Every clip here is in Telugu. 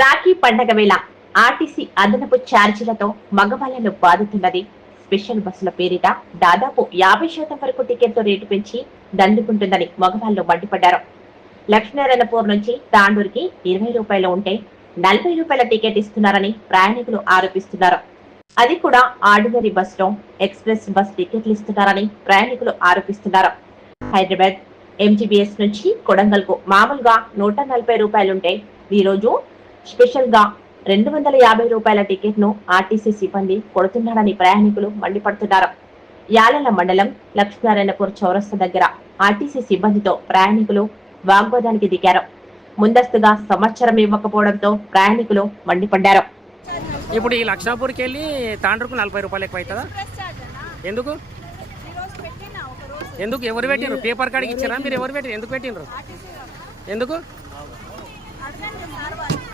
రాఖీ పండగ వేళ ఆర్టీసీ అదనపు ఛార్జీలతో మగవాళ్ళను బాధితున్నది స్పెషల్ బస్సుల పేరిట దాదాపు యాభై శాతం వరకు టికెట్ల రేటు పెంచి దండుకుంటుందని మగవాళ్ళు మండిపడ్డారు. లక్ష్మీనారాయణపూర్ నుంచి తాండూరుకి ఇరవై రూపాయలు ఉంటే నలభై రూపాయల టికెట్ ఇస్తున్నారని ప్రయాణికులు ఆరోపిస్తున్నారు. అది కూడా ఆర్డినరీ బస్సులో ఎక్స్ప్రెస్ బస్ టికెట్లు ఇస్తున్నారని ప్రయాణికులు ఆరోపిస్తున్నారు. హైదరాబాద్ ఎంజీబీఎస్ నుంచి కొడంగల్కు మామూలుగా నూట నలభై రూపాయలుంటే ఈ రోజు స్పెషల్గా రెండు వందల యాభై రూపాయల టికెట్ను ఆర్టీసీ సిబ్బంది కొడుతున్నాడని ప్రయాణికులు మండిపడుతున్నారు. యాలల మండలం లక్ష్మీనారాయణపూర్ చౌరస్తా దగ్గర ఆర్టీసీ సిబ్బందితో ప్రయాణికులు వాగ్వాదానికి దిగారు. ముందస్తుగా సమాచారం ఇవ్వకపోవడంతో ప్రయాణికులు మండిపడ్డారు. ఇప్పుడు ఈ లక్షాపూర్కి వెళ్ళి తాండ్రుకు నలభై రూపాయలు ఎక్కువ అవుతుందా ఎందుకు? ఈరోజు పెట్టినా ఒక రోజు ఎందుకు? ఎవరు పెట్టిండ్రు? పేపర్ కాడికి ఇచ్చారా? మీరు ఎవరు పెట్టిండ్రు? ఎందుకు పెట్టిండ్రు? ఎందుకు?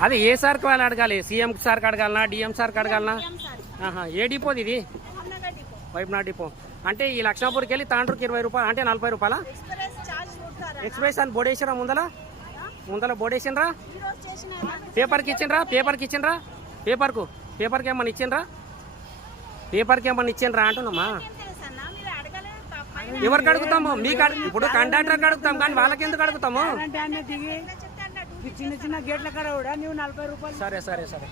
అది ఏ సార్కి వాళ్ళు అడగాలి? సీఎం సార్కి అడగాలనా? డిఎం సార్కి అడగాలనా? ఏ డిపోది ఇది? మొన్నగా డిపో. వైపు నా డిపో. అంటే ఈ లక్షాపూర్కి వెళ్ళి తాండ్రుకి ఇరవై రూపాయలు అంటే నలభై రూపాయలా? ఎక్స్ప్రెస్ అని బోర్డు వేసిరా ముందల ముందల చేసిన పేపర్కి ఇచ్చిండ్రా? పేపర్కి ఇచ్చిండ్రా? పేపర్కు? పేపర్కి ఏమన్నా ఇచ్చిండ్రా? పేపర్కి ఏమన్నా ఇచ్చిండ్రా అంటున్నామా? ఎవరికి అడుగుతాము? మీకు ఇప్పుడు కండక్టర్కి అడుగుతాం కానీ వాళ్ళకి ఎందుకు అడుగుతాము అన్నట్టు చిన్న చిన్న గేట్ల కాడ కూడా నువ్వు నలభై రూపాయలు సరే సరే సరే.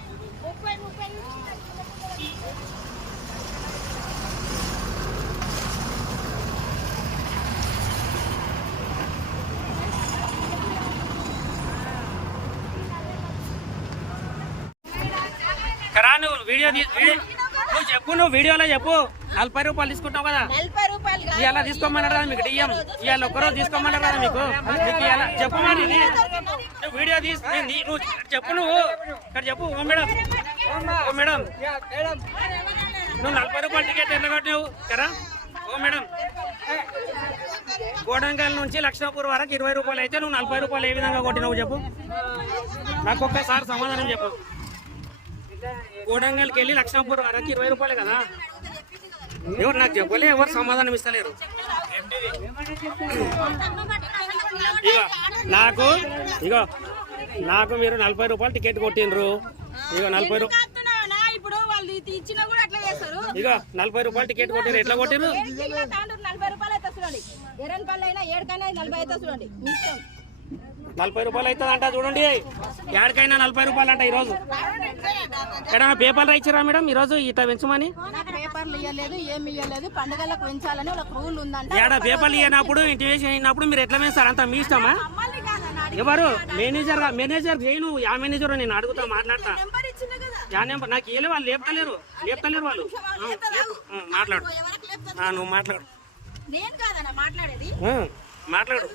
కరా నువ్వు వీడియో- నువ్వు చెప్పు నువ్వు వీడియోలో చెప్పు. నలభై రూపాయలు తీసుకుంటావు కదా. ఇలా రూపాయలు తీసుకోమన్నారు కదా మీకు డిఎం. ఇవాళ ఒక్కరోజు తీసుకోమన్నారు కదా మీకు? మీకు ఇలా చెప్పు మరి వీడియో తీసుకు నువ్వు చెప్పు నువ్వు. ఇక్కడ చెప్పు ఓ మేడం. ఓ మేడం. నువ్వు నలభై రూపాయల టికెట్ ఎంత కట్టినావు? కదా ఓ మేడం. కోడంగల్ నుంచి లక్ష్మీపూర్ వరకు ఇరవై రూపాయలు అయితే నువ్వు నలభై రూపాయలు ఏ విధంగా కొట్టినావు చెప్పు? నాకు ఒక్కసారి సమాధానం చెప్పు. కోడంగల్కి వెళ్ళి లక్ష్మీపూర్ వరకు ఇరవై రూపాయలు కదా? ఎవరు నాకు చెప్పలే ఎవరు సమాధానం ఇస్తలేరు. నాకు ఇగో నాకు మీరు నలభై రూపాయలు టికెట్ కొట్టిండ్రు. ఇగో నలభై రూపాయలు కాస్తున్నావనా? ఇప్పుడు వాళ్ళు ఇది ఇచ్చినా కూడా అట్లా చేస్తారు. ఇగో నలభై రూపాయలు టికెట్ కొట్టిరు ఎట్లా కొట్టిరు నలభై రూపాయలు ఏడుకైనా అవుతుంది అంట చూడండి. ఎక్కడికైనా నలభై రూపాయలు అంట ఈరోజు. ఎక్కడైనా పేపర్లు ఇచ్చారా మేడం? ఈరోజు ఇట్లా పెంచమని? పేపర్లు ఇవ్వలేదు ఏమి ఇవ్వలేదు పండుగలకు పెంచాలని వాళ్ళకి రూల్ ఉందంట. ఏడ పేపర్లు ఇవ్వనప్పుడు ఇంటిమేషన్ అయినప్పుడు మీరు ఎట్లా వేస్తారు అంత మీ ఇష్టమా? ఎవరు? మేనేజర్ గా- మేనేజర్ చేయను ఆ మేనేజర్ నేను అడుగుతా మాట్లాడతా. యా నెంబర్ నాకు ఇవ్వలే వాళ్ళు లేపుతలేరు లేపుతలేరు వాళ్ళు. మాట్లాడు. నువ్వు మాట్లాడు. మాట్లాడు.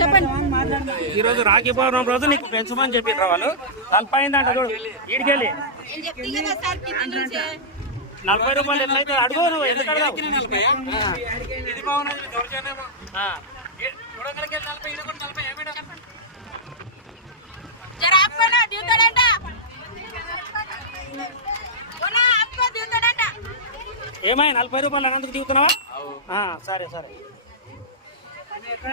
చెప్పండి. ఈ రోజు రాఖీ పౌర్ణమి రోజు నీకు పెంచమని చెప్పిర్రు వాళ్ళు. అయిందంట చూడు ఈడికెళ్ళి. నలభై రూపాయలు ఎట్లయితే అడుగు నువ్వు ఎందుకు అడగవు? దిగుతాడంట? ఏమై నలభై రూపాయలు అన్నందుకు దిగుతున్నావా? ఆ, సరే సరే. ఎక్కడ